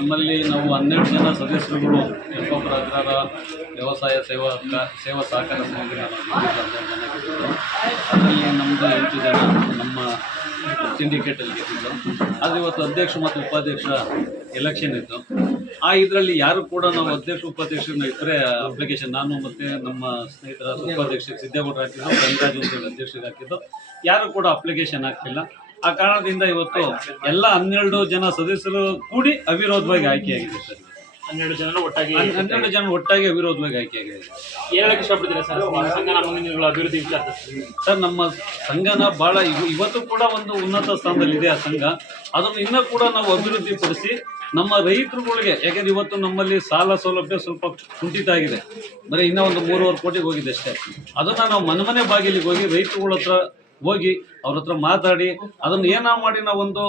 ನಮ್ಮಲ್ಲಿ ನಾವು 12 ಜನ ಸದಸ್ಯರುಗಳು ಯಶೋಪುರ ಅಗ್ರಹಾರ ವ್ಯವಸಾಯ ಸೇವಾ ಸಹಕಾರ ಸಂಘದಿಂದ ನಾವು 12 ಜನ ಗೆದ್ದಿದ್ದು. ಅದರಲ್ಲಿ ನಮ್ಮದು 8 ಜನ ನಮ್ಮ ಸಿಂಡಿಕೇಟಲ್ಲಿ ಗೆದ್ದಿದ್ದು. ಆದರೆ ಇವತ್ತು ಅಧ್ಯಕ್ಷ ಮತ್ತು ಉಪಾಧ್ಯಕ್ಷ ಎಲೆಕ್ಷನ್ ಇತ್ತು. ಇದರಲ್ಲಿ ಯಾರು ಕೂಡ ನಾವು ಅಧ್ಯಕ್ಷ ಉಪಾಧ್ಯಕ್ಷರನ್ನ ಇಬ್ಬರೇ ಅಪ್ಲಿಕೇಶನ್, ನಾನು ಮತ್ತು ನಮ್ಮ ಸ್ನೇಹಿತರ ಉಪಾಧ್ಯಕ್ಷ ಸಿದ್ದೇಗೌಡರು ಹಾಕಿದ್ದು, ರಂಗರಾಜ್ ಅಂತೇಳಿ ಅಧ್ಯಕ್ಷರಿಗೆ ಹಾಕಿದ್ದು, ಯಾರು ಕೂಡ ಅಪ್ಲಿಕೇಶನ್ ಹಾಕ್ತಿಲ್ಲ. ಆ ಕಾರಣದಿಂದ ಇವತ್ತು ಎಲ್ಲ 12 ಜನ ಸದಸ್ಯರು ಕೂಡಿ ಅವಿರೋಧವಾಗಿ ಆಯ್ಕೆಯಾಗಿದೆ ಸರ್. 12 ಜನ ಒಟ್ಟಾಗಿ ಅವಿರೋಧವಾಗಿ ಆಯ್ಕೆಯಾಗಿದೆ. ಹೇಳಕ್ಕೆ ಇಷ್ಟಪಡ್ತೀರಾ ಸರ್ ಸಂಘನ ಮುಂದಿನ ದಿನಗಳ ಅಭಿವೃದ್ಧಿ ವಿಚಾರ? ಸರ್, ನಮ್ಮ ಸಂಘನ ಭಾಳ ಇವತ್ತು ಕೂಡ ಒಂದು ಉನ್ನತ ಸ್ಥಾನದಲ್ಲಿದೆ. ಆ ಸಂಘ ಅದನ್ನು ಇನ್ನೂ ಕೂಡ ನಾವು ಅಭಿವೃದ್ಧಿ ಪಡಿಸಿ ನಮ್ಮ ರೈತರುಗಳಿಗೆ, ಯಾಕೆಂದ್ರೆ ಇವತ್ತು ನಮ್ಮಲ್ಲಿ ಸಾಲ ಸೌಲಭ್ಯ ಸ್ವಲ್ಪ ಕುಂಠಿತ ಆಗಿದೆ. ಬರೀ ಇನ್ನೂ ಒಂದು 3.5 ಕೋಟಿಗೆ ಹೋಗಿದೆ ಅಷ್ಟೇ. ಅದನ್ನು ನಾವು ಮನೆ ಬಾಗಿಲಿಗೆ ಹೋಗಿ ರೈತರುಗಳ ಹತ್ರ ಹೋಗಿ ಅವ್ರ ಹತ್ರ ಮಾತಾಡಿ ಅದನ್ನು ಏನೋ ಮಾಡಿ ನಾವು ಒಂದು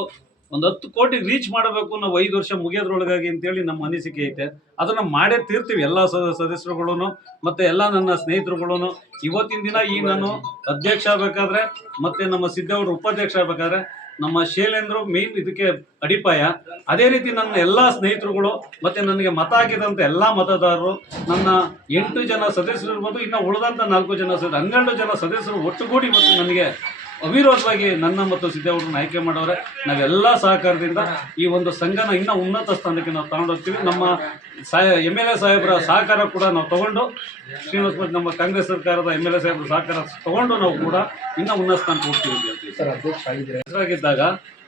10 ಕೋಟಿಗೆ ರೀಚ್ ಮಾಡಬೇಕು, ನಾವು 5 ವರ್ಷ ಮುಗಿಯೋದ್ರೊಳಗಾಗಿ ಅಂತೇಳಿ ನಮ್ಮ ಅನಿಸಿಕೆ ಐತೆ. ಅದನ್ನು ಮಾಡೇ ತೀರ್ತೀವಿ ಎಲ್ಲ ಸದಸ್ಯರುಗಳು ಮತ್ತು ಎಲ್ಲ ನನ್ನ ಸ್ನೇಹಿತರುಗಳು. ಇವತ್ತಿನ ದಿನ ನಾನು ಅಧ್ಯಕ್ಷ ಆಗಬೇಕಾದ್ರೆ ಮತ್ತು ನಮ್ಮ ಸಿದ್ದೇಗೌಡರು ಉಪಾಧ್ಯಕ್ಷ ಆಗಬೇಕಾದ್ರೆ ನಮ್ಮ ಶೈಲೇಂದ್ರ ಮೇನ್ ಇದಕ್ಕೆ ಅಡಿಪಾಯ. ಅದೇ ರೀತಿ ನನ್ನ ಎಲ್ಲ ಸ್ನೇಹಿತರುಗಳು ಮತ್ತು ನನಗೆ ಮತ ಹಾಕಿದಂಥ ಎಲ್ಲ ಮತದಾರರು, ನನ್ನ 8 ಜನ ಸದಸ್ಯರು ಇರ್ಬೋದು, ಇನ್ನು ಉಳಿದಂಥ 4 ಜನ 12 ಜನ ಸದಸ್ಯರು ಒಟ್ಟುಗೂಡಿ ಇವತ್ತು ನನಗೆ ಅವಿರೋಧವಾಗಿ ನನ್ನ ಮತ್ತು ಸಿದ್ದೇಗೌಡರನ್ನ ಆಯ್ಕೆ ಮಾಡವ್ರೆ. ನಾವೆಲ್ಲ ಸಹಕಾರದಿಂದ ಈ ಒಂದು ಸಂಘನ ಇನ್ನೂ ಉನ್ನತ ಸ್ಥಾನಕ್ಕೆ ನಾವು ತಗೊಂಡೋಗ್ತೀವಿ. ನಮ್ಮ MLA ಸಾಹೇಬರ ಸಹಕಾರ ಕೂಡ ನಾವು ತಗೊಂಡು, ಶ್ರೀನಿವಾಸ ಮತ್ತು ನಮ್ಮ ಕಾಂಗ್ರೆಸ್ ಸರ್ಕಾರದ MLA ಸಾಹೇಬರ ಸಹಕಾರ ತಗೊಂಡು ನಾವು ಕೂಡ ಇನ್ನೂ ಉನ್ನತ ಸ್ಥಾನಕ್ಕೆ ಹೋಗ್ತೀವಿ ಅಂತ ಹೇಳ್ತೀವಿ. ಹೆಸರಾಗಿದ್ದಾಗ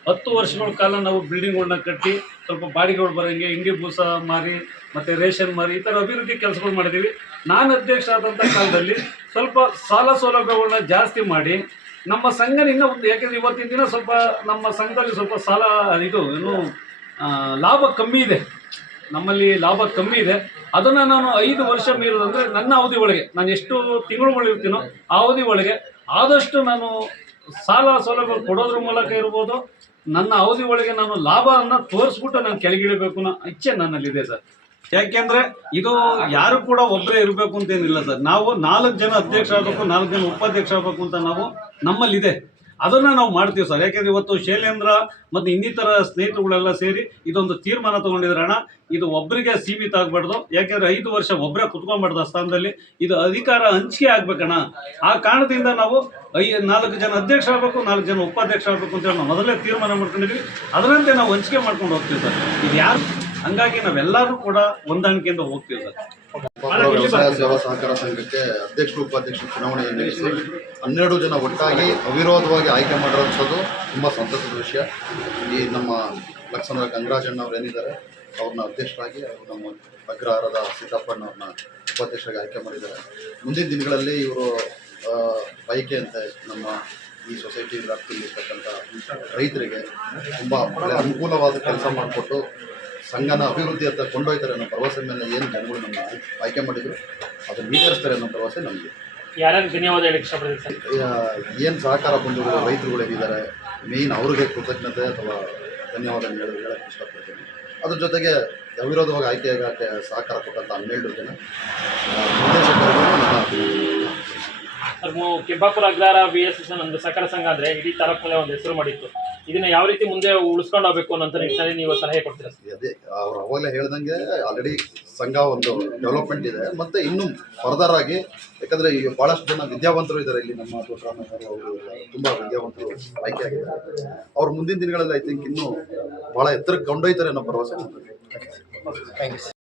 10 ವರ್ಷಗಳ ಕಾಲ ನಾವು ಬಿಲ್ಡಿಂಗ್ಗಳನ್ನ ಕಟ್ಟಿ ಸ್ವಲ್ಪ ಬಾಡಿಗೆಗಳು ಬರೋಂಗೆ ಇಂಡಿ ಬೂಸ ಮಾರಿ ಮತ್ತು ರೇಷನ್ ಮಾರಿ ಈ ಥರ ಅಭಿವೃದ್ಧಿ ಕೆಲಸಗಳು ಮಾಡಿದ್ದೀವಿ. ನಾನು ಅಧ್ಯಕ್ಷ ಆದಂಥ ಕಾಲದಲ್ಲಿ ಸ್ವಲ್ಪ ಸಾಲ ಸೌಲಭ್ಯಗಳನ್ನ ಜಾಸ್ತಿ ಮಾಡಿ ನಮ್ಮ ಸಂಘನ ಇನ್ನೂ ಒಂದು, ಯಾಕೆಂದರೆ ಇವತ್ತಿನ ದಿನ ಸ್ವಲ್ಪ ನಮ್ಮ ಸಂಘದಲ್ಲಿ ಸ್ವಲ್ಪ ಸಾಲ ಲಾಭ ಕಮ್ಮಿ ಇದೆ. ನಮ್ಮಲ್ಲಿ ಲಾಭ ಕಮ್ಮಿ ಇದೆ. ಅದನ್ನು ನಾನು 5 ವರ್ಷ ಮೀರೋದಂದರೆ ನನ್ನ ಅವಧಿ ಒಳಗೆ, ನಾನು ಎಷ್ಟು ತಿಂಗಳುಗಳಿರ್ತೀನೋ ಆ ಅವಧಿ ಒಳಗೆ ಆದಷ್ಟು ನಾನು ಸಾಲ ಸೌಲಭ್ಯ ಕೊಡೋದ್ರ ಮೂಲಕ ಇರ್ಬೋದು, ನನ್ನ ಅವಧಿ ಒಳಗೆ ನಾನು ಲಾಭವನ್ನು ತೋರಿಸ್ಬಿಟ್ಟು ನಾನು ಕೆಳಗಿಳಿಬೇಕು ಅನ್ನೋ ಇಚ್ಛೆ ನನ್ನಲ್ಲಿದೆ ಸರ್. ಯಾಕೆಂದರೆ ಇದು ಯಾರು ಕೂಡ ಒಬ್ಬರೇ ಇರಬೇಕು ಅಂತೇನಿಲ್ಲ ಸರ್. ನಾವು 4 ಜನ ಅಧ್ಯಕ್ಷ ಆಗಬೇಕು, 4 ಜನ ಉಪಾಧ್ಯಕ್ಷ ಆಗಬೇಕು ಅಂತ ನಮ್ಮಲ್ಲಿದೆ. ಅದನ್ನು ನಾವು ಮಾಡ್ತೀವಿ ಸರ್. ಯಾಕೆಂದರೆ ಇವತ್ತು ಶೈಲೇಂದ್ರ ಮತ್ತು ಇನ್ನಿತರ ಸ್ನೇಹಿತರುಗಳೆಲ್ಲ ಸೇರಿ ಇದೊಂದು ತೀರ್ಮಾನ ತೊಗೊಂಡಿದ್ರಣ್ಣ, ಇದು ಒಬ್ಬರಿಗೆ ಸೀಮಿತ ಆಗಬಾರ್ದು. ಯಾಕೆಂದರೆ 5 ವರ್ಷ ಒಬ್ಬರೇ ಕುತ್ಕೊಂಡ್ಬಾರ್ದು ಸ್ಥಾನದಲ್ಲಿ, ಇದು ಅಧಿಕಾರ ಹಂಚಿಕೆ ಆಗ್ಬೇಕಣ್ಣ. ಆ ಕಾರಣದಿಂದ ನಾವು 4 ಜನ ಅಧ್ಯಕ್ಷ ಆಗಬೇಕು, 4 ಜನ ಉಪಾಧ್ಯಕ್ಷ ಆಗಬೇಕು ಅಂತೇಳಿ ನಾವು ಮೊದಲೇ ತೀರ್ಮಾನ ಮಾಡ್ಕೊಂಡಿದ್ವಿ. ಅದರಂತೆ ನಾವು ಹಂಚಿಕೆ ಮಾಡ್ಕೊಂಡು ಹೋಗ್ತೀವಿ ಸರ್. ಇದು ಯಾರು, ಹಂಗಾಗಿ ನಾವೆಲ್ಲರೂ ಕೂಡ ಹೊಂದಾಣಿಕೆಯಿಂದ ಹೋಗ್ತೀವಿ ಸರ್. ವ್ಯವಸಾಯ ಸೇವಾ ಸಹಕಾರ ಸಂಘಕ್ಕೆ ಅಧ್ಯಕ್ಷರು ಉಪಾಧ್ಯಕ್ಷರು ಚುನಾವಣೆ ನಡೆಸಿ 12 ಜನ ಒಟ್ಟಾಗಿ ಅವಿರೋಧವಾಗಿ ಆಯ್ಕೆ ಮಾಡಿರೋದು ತುಂಬ ಸಂತಸದ ವಿಷಯ. ಈ ನಮ್ಮ ಲಕ್ಷ್ಮಣ ಗಂಗರಾಜಣ್ಣ ಅವ್ರು ಏನಿದ್ದಾರೆ ಅವ್ರನ್ನ ಅಧ್ಯಕ್ಷರಾಗಿ, ಅವರು ನಮ್ಮ ಅಗ್ರಹಾರದ ಸಿದ್ದಪ್ಪಣ್ಣವ್ರನ್ನ ಉಪಾಧ್ಯಕ್ಷರಾಗಿ ಆಯ್ಕೆ ಮಾಡಿದ್ದಾರೆ. ಮುಂದಿನ ದಿನಗಳಲ್ಲಿ ಇವರು ಬಯಕೆ ಅಂತ ನಮ್ಮ ಈ ಸೊಸೈಟಿ ವ್ಯಾಪ್ತಿಯಲ್ಲಿರ್ತಕ್ಕಂಥ ರೈತರಿಗೆ ತುಂಬ ಒಳ್ಳೆಯ ಅನುಕೂಲವಾದ ಕೆಲಸ ಮಾಡಿಕೊಟ್ಟು ಸಂಘನ ಅಭಿವೃದ್ಧಿ ಅಂತ ಕೊಂಡೊಯ್ತಾರೆ ಅನ್ನೋ ಭರವಸೆ ಮೇಲೆ ಏನು ಜನಗಳು ನಮ್ಮ ಆಯ್ಕೆ ಮಾಡಿದರು ಅದನ್ನು ಈಡೇರಿಸ್ತಾರೆ ಅನ್ನೋ ಭರವಸೆ ನಮಗೆ. ಯಾರ್ಯಾರು ಧನ್ಯವಾದ ಹೇಳಕ್ಕೆ ಇಷ್ಟಪಡ್ತೀವಿ? ಏನು ಸಹಕಾರ ಬಂಧುಗಳು ರೈತರುಗಳೇನಿದ್ದಾರೆ ಮೇಯ್ನ್ ಅವ್ರಿಗೆ ಕೃತಜ್ಞತೆ ಅಥವಾ ಧನ್ಯವಾದ ಹೇಳಕ್ಕೆ ಇಷ್ಟಪಡ್ತೀನಿ. ಅದ್ರ ಜೊತೆಗೆ ಅವಿರೋಧವಾಗಿ ಆಯ್ಕೆಯಾಗಕ್ಕೆ ಸಹಕಾರ ಕೊಟ್ಟಂಥ 12 ಜನ ನಿರ್ದೇಶಕರಿಗೂ ಕೆಂಪಾಪುರ ಅಗ್ರಹಾರ VSS ಒಂದು ಸಹಕಾರ ಸಂಘ ಅಂದರೆ ಇಡೀ ತಾಲೂಕಿನಲ್ಲಿ ಒಂದು ಹೆಸರು ಮಾಡಿತ್ತು. ಇದನ್ನ ಯಾವ ರೀತಿ ಮುಂದೆ ಉಳಿಸ್ಕೊಂಡು ಹೋಗಬೇಕು ಅನ್ನೋ ನಿಟ್ಟಿನಲ್ಲಿ ನೀವು ಸಲಹೆ ಕೊಡ್ತೀರಾ? ಅದೇ ಅವ್ರು ಅವಾಗಲೇ ಹೇಳ್ದಂಗೆ ಆಲ್ರೆಡಿ ಸಂಘ ಒಂದು ಡೆವಲಪ್ಮೆಂಟ್ ಇದೆ. ಮತ್ತು ಇನ್ನೂ ಫರ್ದರ್ ಆಗಿ, ಯಾಕಂದರೆ ಈಗ ಭಾಳಷ್ಟು ಜನ ವಿದ್ಯಾವಂತರು ಇದ್ದಾರೆ ಇಲ್ಲಿ. ನಮ್ಮ ದೊಡ್ಡರಾಮಯ್ಯ ಅವರು ತುಂಬ ವಿದ್ಯಾವಂತರು ಆಯ್ಕೆ ಆಗಿದ್ದಾರೆ. ಅವ್ರು ಮುಂದಿನ ದಿನಗಳಲ್ಲಿ ಐ ಥಿಂಕ್ ಇನ್ನೂ ಭಾಳ ಎತ್ತರಕ್ಕೆ ಕೊಂಡೊಯ್ತಾರೆ ಅನ್ನೋ ಭರವಸೆ.